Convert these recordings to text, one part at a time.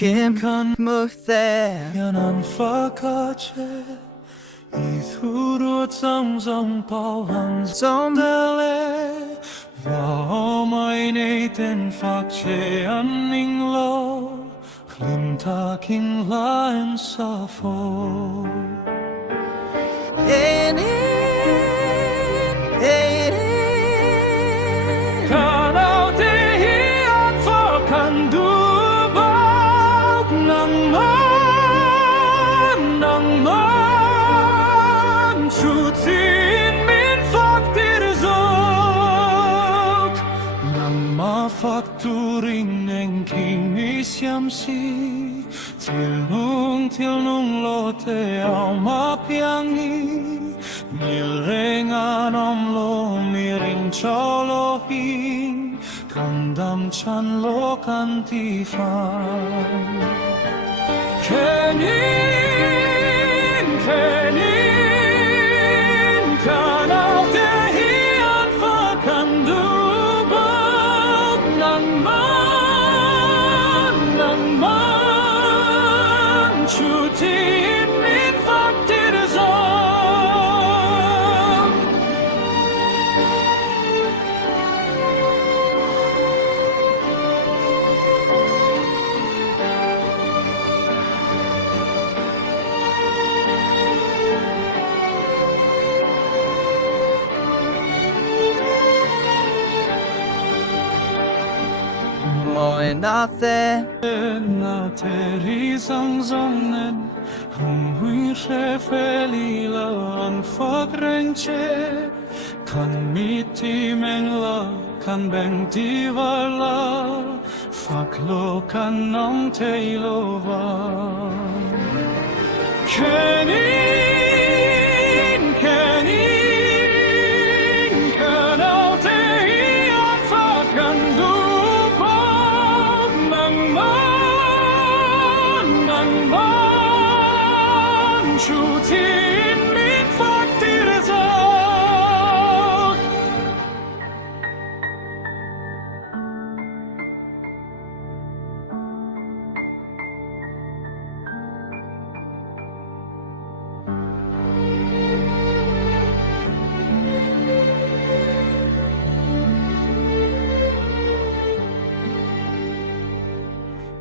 Engkim hmuhte hian an fakache I thurut sang pau han som dele Va mai nei den fakche an lo Klimta king la en safo Kanaw te hian fakan dubak nang man Schutzin min faktir zog Nang ma fakturing Engkim isyamsi Til nung lote au ma piangi Nilrengan lo miring cholohin Kandam chan lo kantifan Kenin Kanaw te hian fakan dubak Nang man Chutin min faktir zog Moi nathe Na teri zangzongen Hui felila an fagrenche Kan miti mengla kan beng divarla Faklo kan nam teilova Kenin Kanaw te hian fakan dubak Nang man Schutzin min faktir zog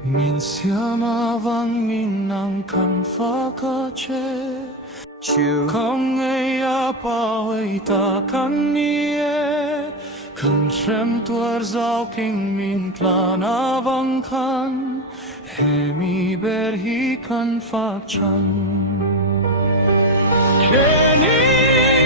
Min siamavang minang kan fakache chu Kong eya paway ta kan nie Kan shem tuar zau king min planavang kan Hemi berhi kan fakchan Kenin